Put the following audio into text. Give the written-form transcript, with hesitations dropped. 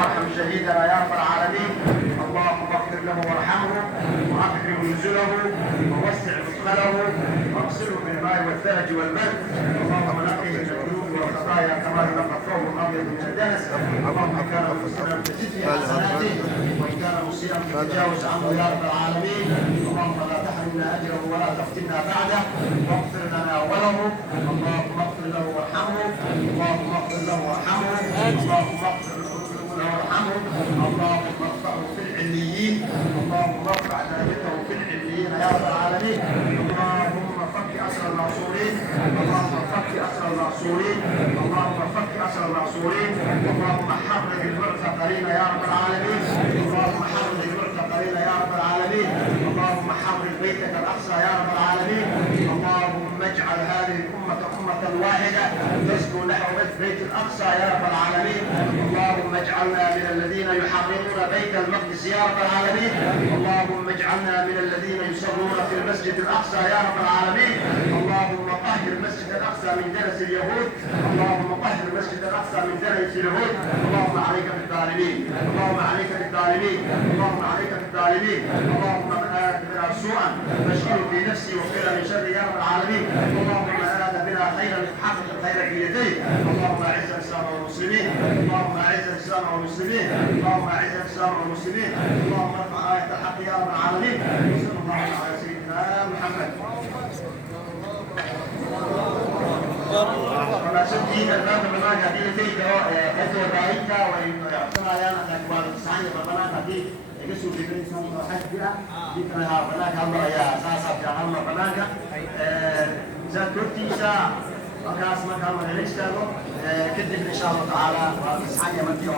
ارحم شهيدنا يا رب العالمين. اللهم اغفر له وارحمه واكرم نزله ووسع مدخله واغسله بالماء والثلج والبرد. اللهم نقه من الذنوب والخطايا كما ينقى الثوب الابيض من الدنس. اللهم كان مسلما فزد في حسناته وان كان مسيئا فتجاوز عنه يا رب العالمين. اللهم لا تحرمنا اجره ولا تفتنا بعده واغفر لنا وله. اللهم اغفر له وارحمه. اللهم اغفر له وارحمه. اللهم اغفر له وارحمه. اللهم ارفعه في العليين. اللهم ارفع درجته في العليين يا رب العالمين. اللهم فك اسر المعصورين. اللهم فك اسر المعصورين. اللهم فك اسر المعصورين. اللهم حرر المعتقلين يا رب العالمين. اللهم حرر المعتقلين يا رب العالمين. اللهم حرر بيتك الاقصى يا رب العالمين. اللهم اجعل هذه الامه امه واحده تسكن نحو بيت الاقصى يا رب العالمين. اللهم اجعلنا من الذين يحررون بيت المقدس يا رب العالمين. اللهم اجعلنا من الذين يصلون في المسجد الاقصى يا رب العالمين. اللهم طهر المسجد الاقصى من دنس اليهود. اللهم طهر المسجد الاقصى من دنس اليهود. اللهم عليك بالظالمين. اللهم عليك بالظالمين. اللهم عليك بالظالمين. اللهم من اراد بنا سوءا فاشغله في نفسي وقيل من شر يا رب العالمين. اللهم من اراد بنا خيرا يحقق الخير في يديه. اللهم اعز الاسلام والمسلمين. اللهم اعز الاسلام والمسلمين. اللهم اعز الاسلام والمسلمين. اللهم ارفع رايه الحق يا رب العالمين. وصلى الله على سيدنا محمد. ولا سنتي الباب البرنامج هذه تيجي أنتوا رايتها ويعطونا لنا أكبر سعي البرنامج هذه يجلسوا في بين سنة حد بها يمكن برنامج الله يا أساسا في عالم برنامج زاد كرتي ساعة مكاس مكان ما نشتغل كده إن شاء الله تعالى وسعي مديو